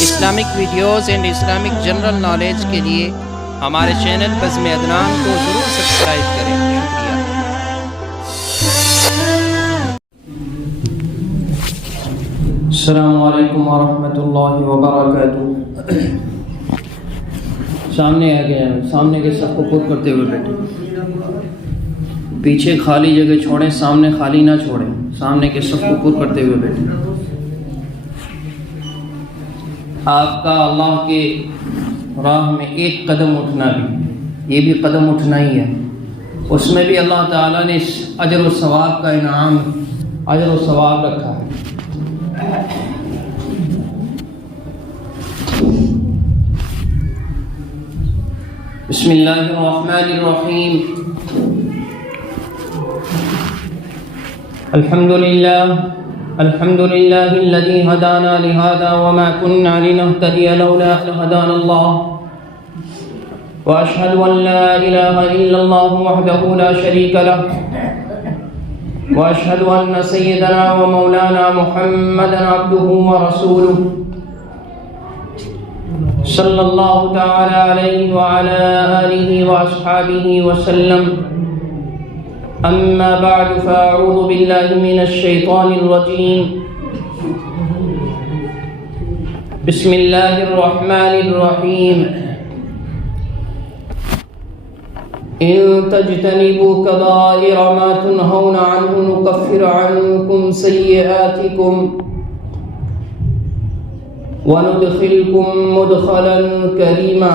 Islamic videos and Islamic general knowledge کے لیے ہمارے چینل بزم عدنان کو ضرور سبسکرائب کریں۔ شکریہ۔ السلام علیکم ورحمۃ اللہ وبرکاتہ۔ سامنے آ گیا، سامنے کے صف کو پر کرتے ہوئے بیٹھے، پیچھے خالی جگہ چھوڑیں، سامنے خالی نہ چھوڑیں، سامنے کے صف کو پر کرتے ہوئے بیٹھے۔ آپ کا اللہ کے راہ میں ایک قدم اٹھنا بھی، یہ بھی قدم اٹھنا ہی ہے، اس میں بھی اللہ تعالیٰ نے اجر و ثواب کا انعام، اجر و ثواب رکھا ہے۔ بسم اللہ الرحمن الرحیم۔ الحمد لله الذي هدانا لهذا وما كنا لنهتدي لولا أن هدانا الله، وأشهد أن لا إله إلا الله وحده لا شريك له، وأشهد أن سيدنا ومولانا محمدا عبده ورسوله صلى الله تعالى عليه وعلى آله وأصحابه وسلم۔ أما بعد فأعوذ بالله من الشيطان الرجيم، بسم الله الرحمن الرحيم۔ إن تجتنبوا كبائر ما تنهون عنه نكفر عنكم سيئاتكم وندخلكم مدخلا كريما۔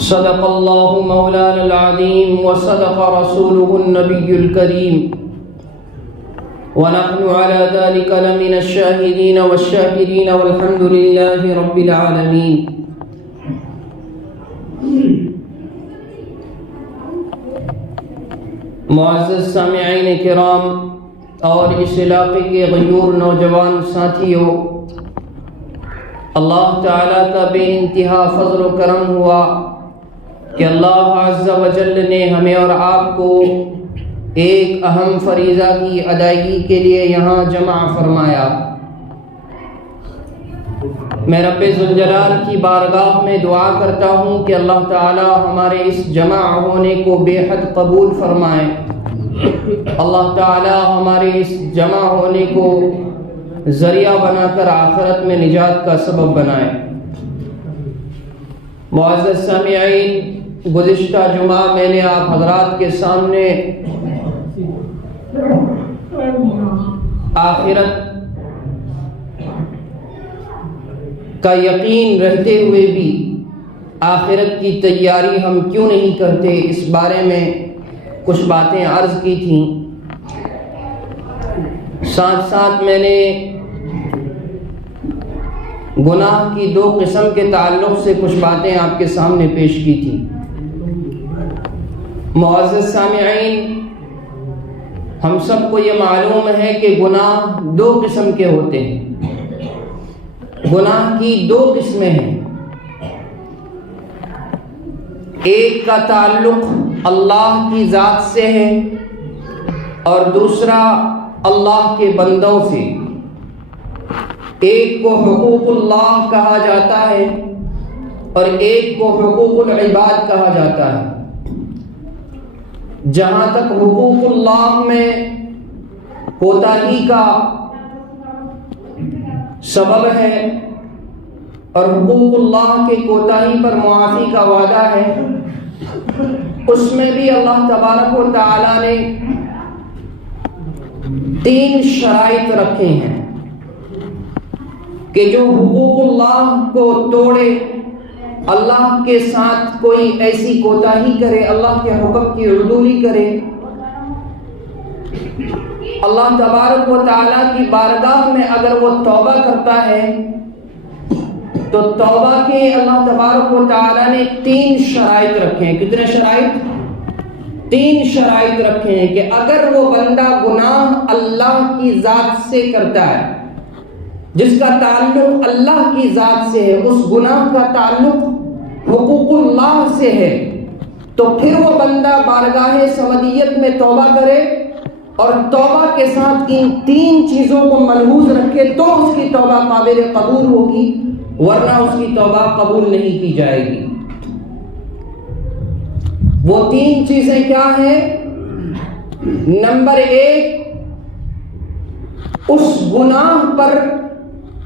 صدق اللہ مولانا العظیم وصدق رسوله النبی الکریم، ونحن على ذلك لمن الشاہدین والشاکرین والحمد للہ رب العالمین۔ معزز سامعین کرام اور اس علاقے کے غیور نوجوان ساتھیوں، اللہ تعالیٰ کا بے انتہا فضل و کرم ہوا کہ اللہ عز و جل نے ہمیں اور آپ کو ایک اہم فریضہ کی ادائیگی کے لیے یہاں جمع فرمایا۔ میں رب ذوالجلال کی بارگاہ میں دعا کرتا ہوں کہ اللہ تعالی ہمارے اس جمع ہونے کو بے حد قبول فرمائے، اللہ تعالی ہمارے اس جمع ہونے کو ذریعہ بنا کر آخرت میں نجات کا سبب بنائے۔ معزز سامعین، گزشتہ جمعہ میں نے آپ حضرات کے سامنے آخرت کا یقین رہتے ہوئے بھی آخرت کی تیاری ہم کیوں نہیں کرتے، اس بارے میں کچھ باتیں عرض کی تھیں۔ ساتھ ساتھ میں نے گناہ کی دو قسم کے تعلق سے کچھ باتیں آپ کے سامنے پیش کی تھی۔ معزز سامعین، ہم سب کو یہ معلوم ہے کہ گناہ دو قسم کے ہوتے ہیں، گناہ کی دو قسمیں ہیں، ایک کا تعلق اللہ کی ذات سے ہے اور دوسرا اللہ کے بندوں سے۔ ایک کو حقوق اللہ کہا جاتا ہے اور ایک کو حقوق العباد کہا جاتا ہے۔ جہاں تک حقوق اللہ میں کوتاہی کا سبب ہے اور حقوق اللہ کے کوتاہی پر معافی کا وعدہ ہے، اس میں بھی اللہ تبارک و تعالی نے تین شرائط رکھے ہیں کہ جو حقوق اللہ کو توڑے، اللہ کے ساتھ کوئی ایسی کوتاہی کرے، اللہ کے حکم کی عدولی کرے، اللہ تبارک و تعالیٰ کی بارگاہ میں اگر وہ توبہ کرتا ہے تو توبہ کے اللہ تبارک و تعالیٰ نے تین شرائط رکھے ہیں۔ کتنے شرائط؟ تین شرائط رکھے ہیں کہ اگر وہ بندہ گناہ اللہ کی ذات سے کرتا ہے، جس کا تعلق اللہ کی ذات سے ہے، اس گناہ کا تعلق حقوق اللہ سے ہے، تو پھر وہ بندہ بارگاہ سمدیت میں توبہ کرے اور توبہ کے ساتھ ان 3 چیزوں کو ملحوظ رکھے تو اس کی توبہ قابل قبول ہوگی، ورنہ اس کی توبہ قبول نہیں کی جائے گی۔ وہ 3 چیزیں کیا ہیں؟ نمبر 1، اس گناہ پر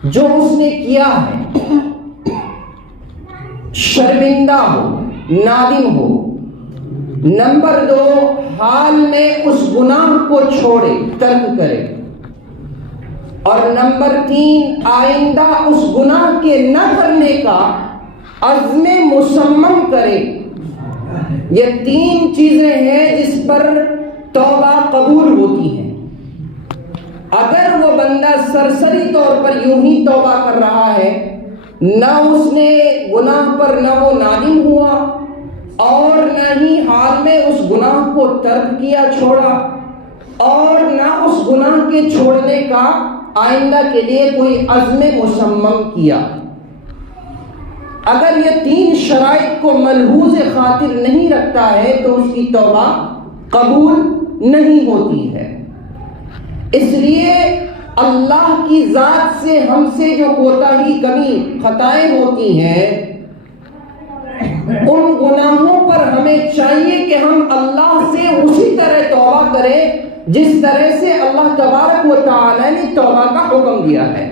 جو اس نے کیا ہے شرمندہ ہو، نادم ہو۔ نمبر 2، حال میں اس گناہ کو چھوڑے، ترک کرے۔ اور نمبر 3، آئندہ اس گناہ کے نہ کرنے کا عزم مصمم کرے۔ یہ 3 چیزیں ہیں جس پر توبہ قبول ہوتی ہے۔ اگر وہ بندہ سرسری طور پر یوں ہی توبہ کر رہا ہے، نہ اس نے گناہ پر نہ وہ نادم ہوا اور نہ ہی حال میں اس گناہ کو ترک کیا، چھوڑا، اور نہ اس گناہ کے چھوڑنے کا آئندہ کے لیے کوئی عزم مصمم کیا، اگر یہ 3 شرائط کو ملحوظ خاطر نہیں رکھتا ہے تو اس کی توبہ قبول نہیں ہوتی ہے۔ اس لیے اللہ کی ذات سے ہم سے جو کوتاہی، کمی، خطائیں ہوتی ہیں، ان گناہوں پر ہمیں چاہیے کہ ہم اللہ سے اسی طرح توبہ کریں جس طرح سے اللہ تبارک و تعالی نے توبہ کا حکم دیا ہے۔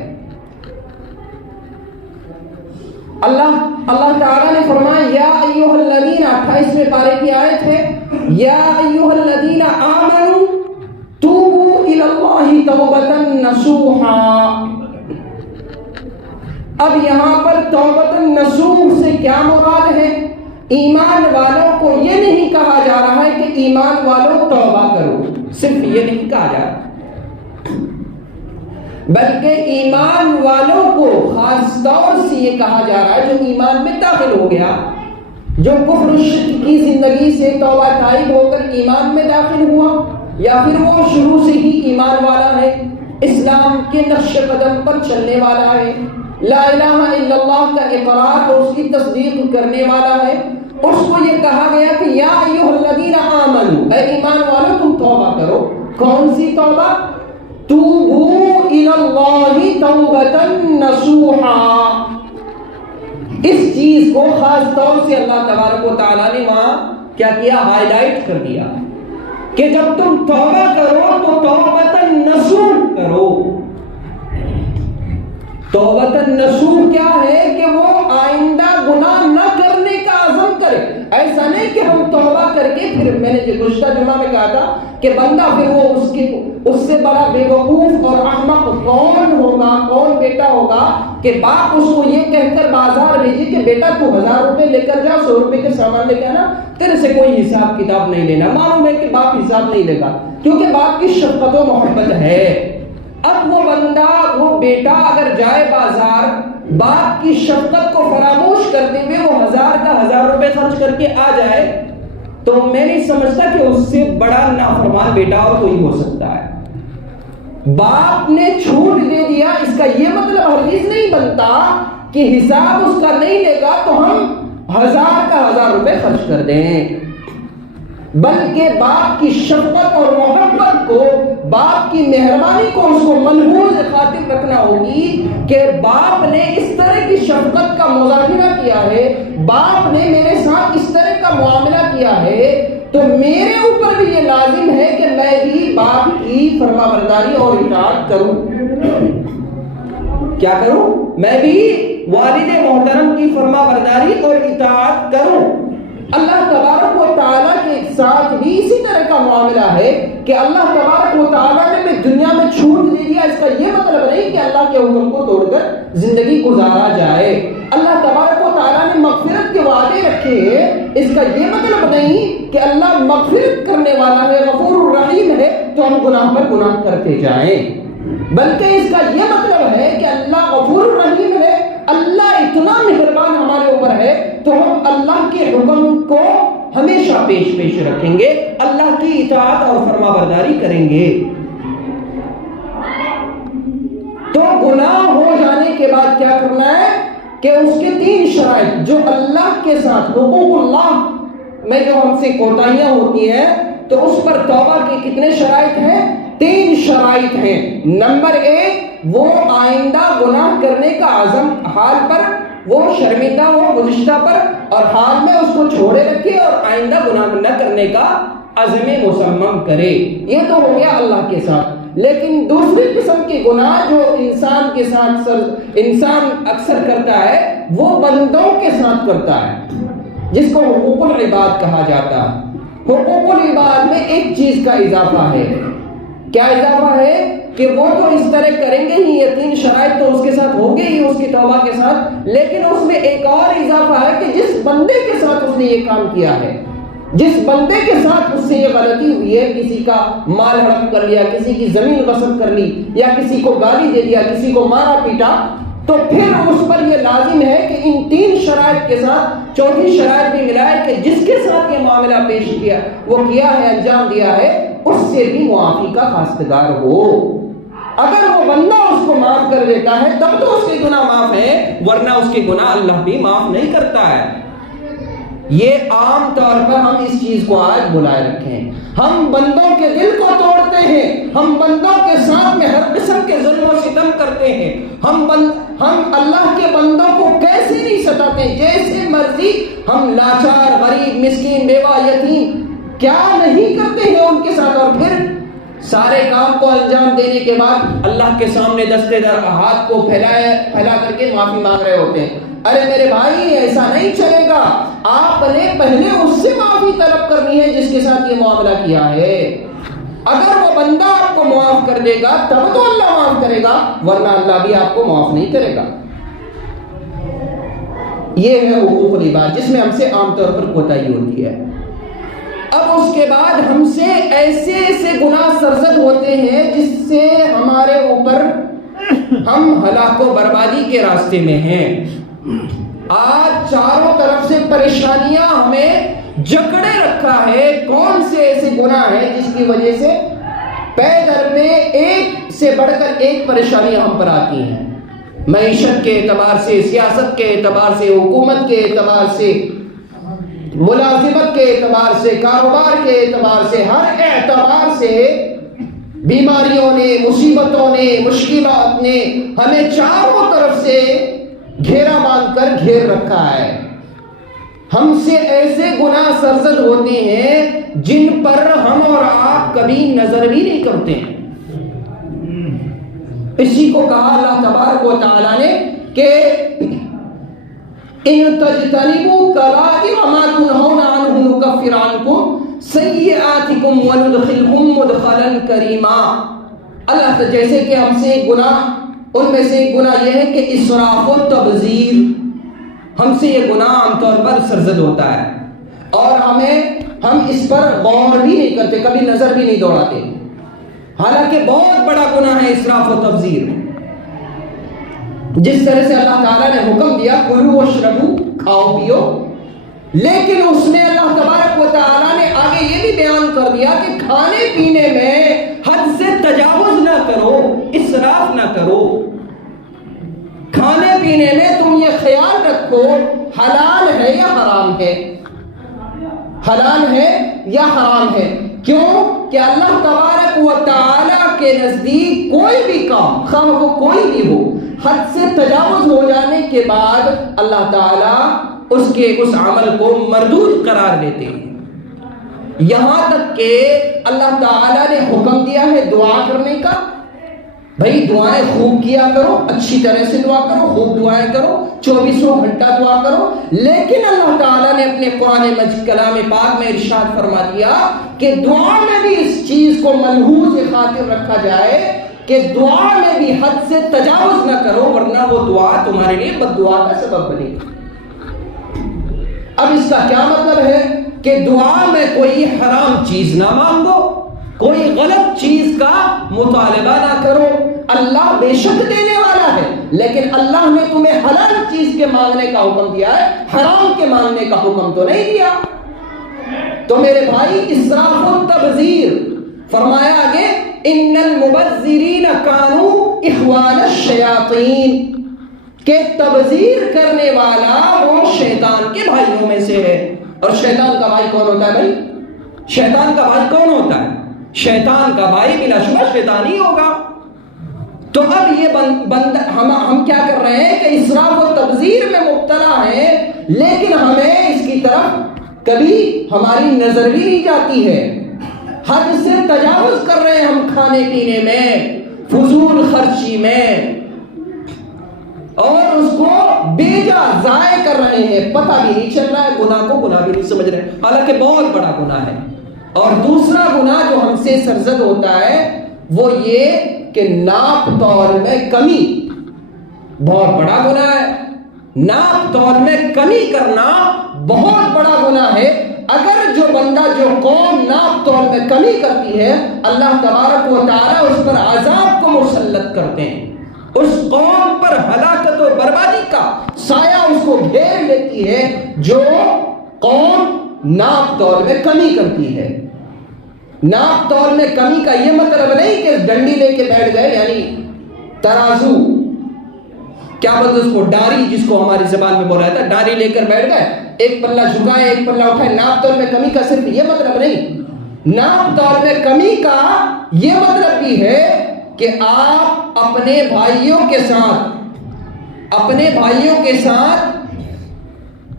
اللہ تعالیٰ نے فرمایا یا ایھا الذین، 28ویں پارے کی آیت ہے، یا ایھا الذین آمنوا توبوا الی اللہ توبۃ نصوحا۔ اب یہاں پر توبۃ نصوح سے کیا مراد ہے؟ ایمان والوں کو یہ نہیں کہا جا رہا ہے کہ ایمان والوں توبہ کرو، صرف یہ نہیں کہا جا رہا، بلکہ ایمان والوں کو خاص طور سے یہ کہا جا رہا ہے جو ایمان میں داخل ہو گیا، جو کفر و شرک کی زندگی سے توبہ طائب ہو کر ایمان میں داخل ہوا، یا پھر وہ شروع سے ہی ایمان والا ہے، اسلام کے نقش قدم پر چلنے والا ہے، لا الہ الا اللہ کا اقرار اور اس کی تصدیق کرنے والا ہے، اس کو یہ کہا گیا کہ یا ایھا الذین آمنوا، اے ایمان والو تم توبہ کرو۔ کون سی توبہ؟ توبوا الی اللہ توبۃ نصوحا۔ اس چیز کو خاص طور سے اللہ تبارک و تعالیٰ نے وہاں کیا کیا؟ ہائی لائٹ کر دیا کہ جب تم توبہ کرو تو توبۃ نصوح کرو۔ توبۃ نصوح کیا ہے؟ کہ وہ آئندہ گناہ نہ کرنے کا عزم کرے۔ ایسا نہیں کہ ہم توبہ کر کے پھر، میں نے گزشتہ جمعہ میں کہا تھا کہ بندہ پھر وہ اس سے بڑا بے وقوف اور احمق کون ہوگا، کون بیٹا ہوگا کہ باپ اس کو یہ کہہ کر بازار بھیجے کہ بیٹا تو 1000 روپے لے کر جا، 100 روپے کے سامان لے کے آنا، تیرے سے کوئی حساب کتاب نہیں لینا۔ معلوم ہے کہ باپ حساب نہیں لے گا کیونکہ باپ کی شفقت و محبت ہے۔ اب وہ بندہ، وہ بیٹا اگر جائے بازار، باپ کی شفقت کو فراموش کرتے ہوئے وہ 1000 روپے خرچ کر کے آ جائے، تو میں نہیں سمجھتا کہ اس سے بڑا نافرمان بیٹا اور کوئی ہو سکتا ہے۔ باپ نے چھوٹ دے دیا، اس کا یہ مطلب ہرگز نہیں بنتا کہ حساب اس کا نہیں لے گا تو ہم 1000 روپے خرچ کر دیں، بلکہ باپ کی شفقت اور محبت کو، باپ کی مہربانی کو اس کو ملحوظ خاطر رکھنا ہوگی کہ باپ نے اس طرح کی شفقت کا مظاہرہ کیا ہے، باپ نے میرے ساتھ اس طرح کا معاملہ کیا ہے، تو میرے اوپر بھی یہ لازم ہے کہ میں بھی باپ کی فرما برداری اور اطاعت کروں۔ کیا کروں؟ میں بھی والد محترم کی فرما برداری اور اطاعت کروں۔ اللہ تبارک و تعالیٰ کے ساتھ بھی اسی طرح کا معاملہ ہے کہ اللہ تبارک و تعالیٰ نے دنیا میں چھوٹ دے دیا، اس کا یہ مطلب نہیں کہ اللہ کے حکم کو توڑ کر زندگی گزارا جائے۔ اللہ تبارک و تعالیٰ نے مغفرت کے وعدے رکھے ہیں، اس کا یہ مطلب نہیں کہ اللہ مغفرت کرنے والا ہے، غفور الرحیم ہے، تو ہم گناہ پر گناہ کرتے جائیں، بلکہ اس کا یہ مطلب ہے کہ اللہ غفور الرحیم ہے، اللہ اتنا مہربان ہمارے اوپر ہے، تو ہم اللہ کے حکم کو ہمیشہ پیش رکھیں گے، اللہ کی اطاعت اور فرما برداری کریں گے۔ تو گناہ ہو جانے کے بعد کیا کرنا ہے؟ کہ اس کے 3 شرائط جو اللہ کے ساتھ حقوق اللہ میں جو ہم سے کوتاہیاں ہوتی ہیں تو اس پر توبہ کی کتنے شرائط ہیں؟ 3 شرائط ہیں۔ نمبر 1، وہ آئندہ گناہ کرنے کا عزم حال پر، وہ شرمندہ ہو گزشتہ پر اور حال میں اس کو چھوڑے رکھے اور آئندہ گناہ نہ کرنے کا عزم مصمم کرے۔ یہ تو ہو گیا اللہ کے ساتھ۔ لیکن دوسری قسم کے گناہ جو انسان کے ساتھ انسان اکثر کرتا ہے وہ بندوں کے ساتھ کرتا ہے، جس کو حقوق العباد کہا جاتا ہے۔ حقوق العباد میں ایک چیز کا اضافہ ہے۔ کیا اضافہ ہے؟ کہ وہ تو اس طرح کریں گے ہی، یہ 3 شرائط تو اس کے ساتھ ہو گئی ہی اس کی توبہ کے ساتھ، لیکن اس میں ایک اور اضافہ ہے کہ جس بندے کے ساتھ اس نے یہ کام کیا ہے، جس بندے کے ساتھ اس سے یہ غلطی ہوئی ہے، کسی کا مال ہڑپ کر لیا، کسی کی زمین غصب کر لی، یا کسی کو گالی دے دیا، کسی کو مارا پیٹا، تو پھر اس پر یہ لازم ہے کہ ان 3 شرائط کے ساتھ 4تھی شرائط بھی ملائے کہ جس کے ساتھ یہ معاملہ پیش کیا، وہ کیا ہے، انجام دیا ہے، اس سے بھی معافی کا خواستگار ہو۔ اگر وہ بندہ اس کو معاف کر دیتا ہے تب تو اس کے گناہ معاف ہے، ورنہ اس کے گناہ اللہ بھی معاف نہیں کرتا ہے۔ یہ عام طور پر ہم اس چیز کو آج بلائے رکھے ہیں، ہم بندوں کے دل کو توڑتے ہیں، ہم بندوں کے ساتھ میں ہر قسم کے ظلم و ستم کرتے ہیں، ہم اللہ کے بندوں کو کیسے نہیں ستاتے، جیسے مرضی ہم لاچار، غریب، مسکین، بیوہ، یتیم کیا نہیں کرتے ہیں ان کے ساتھ، اور پھر سارے کام کو انجام دینے کے بعد اللہ کے سامنے دستے در ہاتھ کو پھیلا کر کے معافی مانگ رہے ہوتے ہیں۔ ارے میرے بھائی ایسا نہیں چلے گا، آپ نے پہلے اس سے معافی طلب کرنی ہے جس کے ساتھ یہ معاملہ کیا ہے۔ اگر وہ بندہ آپ کو معاف کر دے گا تب تو اللہ معاف کرے گا، ورنہ اللہ بھی آپ کو معاف نہیں کرے گا۔ یہ ہے حقوق العباد، جس میں ہم سے عام طور پر کوتاہی ہوتی ہے۔ اب اس کے بعد ہم سے ایسے ایسے گناہ سرزد ہوتے ہیں جس سے ہمارے اوپر ہم ہلاک و بربادی کے راستے میں ہیں۔ آج چاروں طرف سے پریشانیاں ہمیں جکڑے رکھا ہے۔ کون سے ایسے گناہ ہیں جس کی وجہ سے پے در پہ ایک سے بڑھ کر ایک پریشانیاں ہم پر آتی ہیں، معیشت کے اعتبار سے، سیاست کے اعتبار سے، حکومت کے اعتبار سے، ملازمت کے اعتبار سے، کاروبار کے اعتبار سے، ہر اعتبار سے بیماریوں نے، مصیبتوں نے، مشکلات نے ہمیں چاروں طرف سے گھیرا باندھ کر گھیر رکھا ہے۔ ہم سے ایسے گناہ سرزد ہوتے ہیں جن پر ہم اور آپ کبھی نظر بھی نہیں کرتے ہیں۔ اسی کو کہا اللہ تبارک و تعالیٰ نے کہ ان تجتنبوا کبائر ما تنہون عنہ نکفر عنکم سیئاتکم وندخلکم مدخلا کریما۔ اللہ جیسے کہ ہم سے گناہ، ان میں سے ایک گناہ یہ ہے کہ اسراف و تبذیر، ہم سے یہ گناہ عام طور پر سرزد ہوتا ہے اور ہم اس پر غور بھی نہیں کرتے، کبھی نظر بھی نہیں دوڑاتے، حالانکہ بہت بڑا گناہ ہے اسراف و تبذیر۔ جس طرح سے اللہ تعالیٰ نے حکم دیا کلوا واشربوا، کھاؤ پیو، لیکن اس میں اللہ تبارک و تعالیٰ نے آگے یہ بھی بیان کر دیا کہ کھانے پینے میں حد سے تجاوز نہ کرو، اسراف نہ کرو۔ کھانے پینے میں تم یہ خیال رکھو حلال ہے یا حرام ہے، حلال ہے یا حرام ہے۔ کیوں کہ اللہ تبارک و تعالیٰ کے نزدیک کوئی بھی کام، خواہ وہ کوئی بھی ہو، حد سے تجاوز ہو جانے کے بعد اللہ تعالیٰ اس عمل کو مردود قرار دیتے ہیں۔ یہاں تک کہ اللہ تعالیٰ نے حکم دیا ہے دعا کرنے کا، بھائی دعائیں خوب کیا کرو، اچھی طرح سے دعا کرو، خوب دعائیں کرو، 24 گھنٹہ دعا کرو، لیکن اللہ تعالیٰ نے اپنے قرآن مجید کلام پاک میں ارشاد فرما دیا کہ دعا میں بھی اس چیز کو ملحوظ خاطر رکھا جائے کہ دعا میں بھی حد سے تجاوز نہ کرو، ورنہ وہ دعا تمہارے لیے بد دعا کا سبب بنے گی۔ اب اس کا کیا مطلب ہے کہ دعا میں کوئی حرام چیز نہ مانگو، کوئی غلط چیز کا مطالبہ نہ کرو۔ اللہ بے شک دینے والا ہے، لیکن اللہ نے تمہیں حلال چیز کے مانگنے کا حکم دیا ہے، حرام کے مانگنے کا حکم تو نہیں دیا۔ تو میرے بھائی اسراف و تبذیر، فرمایا آگے ان المبذرین کانوا اخوان الشیاطین، کہ تبذیر کرنے والا وہ شیطان کے بھائیوں میں سے ہے. اور شیطان کا بھائی کون ہوتا ہے بھائی؟ شیطان کا بھائی کون ہوتا ہے؟ شیطان کا بھائی بلا شبہ شیطان ہی ہوگا. تو اب یہ بندہ ہم کیا کر رہے ہیں کہ اسراف و تبذیر میں مبتلا ہیں، لیکن ہمیں اس کی طرف کبھی ہماری نظر بھی نہیں جاتی ہے. حد سے تجاوز کر رہے ہیں ہم کھانے پینے میں، فضول خرچی میں، اور اس کو بیجا ضائع کر رہے ہیں. پتہ بھی نہیں چل رہا ہے، گناہ کو گناہ بھی نہیں سمجھ رہے، حالانکہ بہت بڑا گناہ ہے. اور دوسرا گناہ جو ہم سے سرزد ہوتا ہے وہ یہ کہ ناپ تول میں کمی. بہت بڑا گناہ ہے. ناپ تول میں کمی کرنا بہت بڑا گناہ ہے. اگر جو بندہ، جو قوم ناپ تول میں کمی کرتی ہے، اللہ تبارک و تعالی اس پر عذاب کو مسلط کرتے ہیں. اس قوم پر ہلاکت و بربادی کا سایہ اس کو گھیر لیتی ہے جو قوم ناپ تول میں کمی کرتی ہے. ناپ تول میں کمی کا یہ مطلب نہیں کہ ڈنڈی لے کے بیٹھ گئے، یعنی ترازو، کیا بولتے اس کو، ڈاری، جس کو ہماری زبان میں بولا جاتا ہے، ڈاری لے کر بیٹھ گئے، ایک پلہ جھکائے ایک پلہ اٹھائے. ناپ تول میں کمی کا صرف یہ مطلب نہیں. ناپ تول میں کمی کا یہ مطلب بھی ہے کہ آپ اپنے بھائیوں کے ساتھ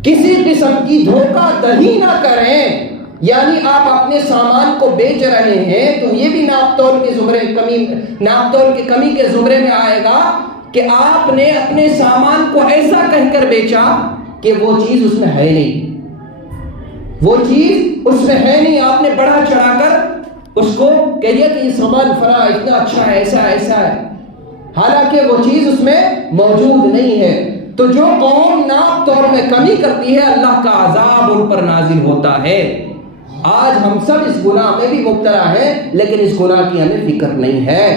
کسی قسم کی دھوکہ دہی نہ کریں. یعنی آپ اپنے سامان کو بیچ رہے ہیں تو یہ بھی ناپ تول کی کمی کے زمرے میں آئے گا کہ آپ نے اپنے سامان کو ایسا کہہ کر بیچا کہ وہ چیز اس میں ہے نہیں. وہ چیز اس میں ہے نہیں، آپ نے بڑھا چڑھا کر اس کو کہہ دیا کہ یہ سامان فلاں اتنا اچھا ہے، ایسا ہے، حالانکہ وہ چیز اس میں موجود نہیں ہے. تو جو قوم ناپ تول میں کمی کرتی ہے، اللہ کا عذاب ان پر نازل ہوتا ہے. آج ہم سب اس گناہ میں بھی مبتلا ہیں، لیکن اس گناہ کی ہمیں فکر نہیں ہے.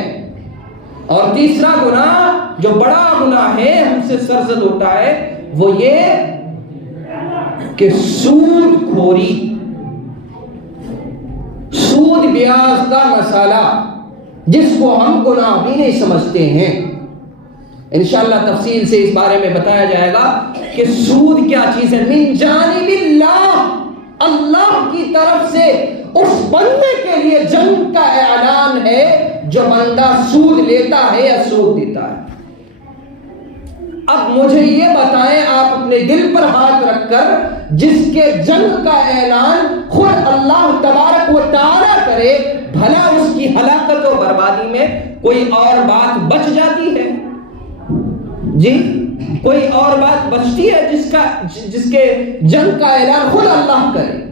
اور تیسرا گناہ جو بڑا گناہ ہے، ہم سے سرزد ہوتا ہے، وہ یہ کہ سود خوری، سود بیاج کا مسئلہ، جس کو ہم گناہ بھی نہیں سمجھتے ہیں. انشاءاللہ تفصیل سے اس بارے میں بتایا جائے گا کہ سود کیا چیز ہے. من جانب اللہ، اللہ کی طرف سے اس بندے کے لیے جنگ کا اعلان ہے جو بندہ سود لیتا ہے یا سود دیتا ہے. اب مجھے یہ بتائیں، آپ اپنے دل پر ہاتھ رکھ کر، جس کے جنگ کا اعلان خود اللہ تبارک و تعالیٰ کرے، بھلا اس کی ہلاکت و بربادی میں کوئی اور بات بچ جاتی ہے؟ جی کوئی اور بات بچتی ہے جس کے جنگ کا اعلان خود اللہ کرے؟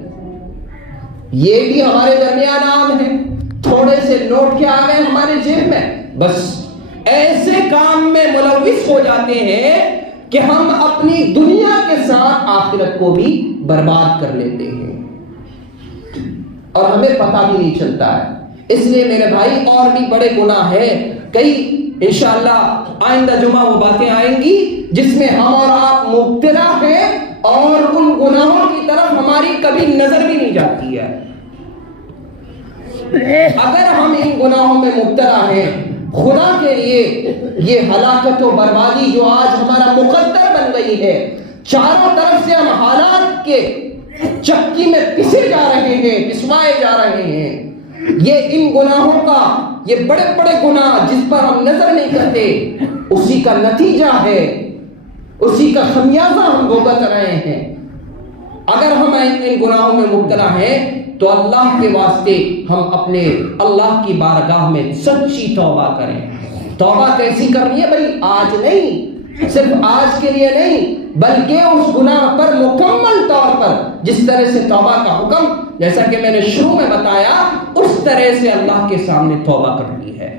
یہ بھی ہمارے درمیان عام ہے. تھوڑے سے نوٹ کے آ گئے ہمارے جیب میں، بس ایسے کام میں ملوث ہو جاتے ہیں کہ ہم اپنی دنیا کے ساتھ آخرت کو بھی برباد کر لیتے ہیں اور ہمیں پتہ بھی نہیں چلتا ہے. اس لیے میرے بھائی اور بھی بڑے گناہ ہیں کئی. انشاءاللہ آئندہ جمعہ وہ باتیں آئیں گی جس میں ہم اور آپ مبتلا ہیں اور ان گناہوں کی طرف ہماری کبھی نظر بھی نہیں جاتی ہے. اگر ہم ان گناہوں میں مبتلا ہیں، خدا کے لیے یہ ہلاکت و بربادی جو آج ہمارا مقدر بن گئی ہے، چاروں طرف سے ہم حالات کے چکی میں پسے جا رہے ہیں، پسوائے جا رہے ہیں. یہ ان گناہوں کا، یہ بڑے بڑے گناہ جس پر ہم نظر نہیں کرتے، اسی کا نتیجہ ہے، اسی کا خمیازہ ہم بھگت رہے ہیں. اگر ہم ان گناہوں میں مبتلا ہیں تو اللہ کے واسطے ہم اپنے اللہ کی بارگاہ میں سچی توبہ کریں. توبہ کیسی کرنی ہے بھائی؟ آج نہیں، صرف آج کے لیے نہیں، بلکہ اس گناہ پر مکمل طور پر جس طرح سے توبہ کا حکم، جیسا کہ میں نے شروع میں بتایا، اس طرح سے اللہ کے سامنے توبہ کرنی ہے.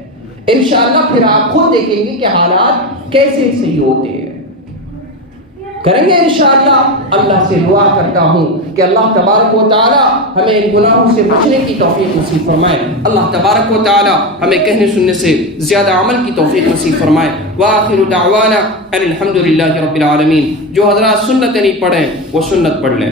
انشاءاللہ پھر آپ خود دیکھیں گے کہ حالات کیسے صحیح ہوتے ہیں. کریں گے انشاءاللہ. اللہ سے دعا کرتا ہوں کہ اللہ تبارک و تعالی ہمیں ان گناہوں سے بچنے کی توفیق نصیب فرمائے. اللہ تبارک و تعالی ہمیں کہنے سننے سے زیادہ عمل کی توفیق نصیب فرمائے. وآخر دعوانا ان الحمدللہ رب العالمین. جو حضرات سنت نہیں پڑھیں وہ سنت پڑھ لیں.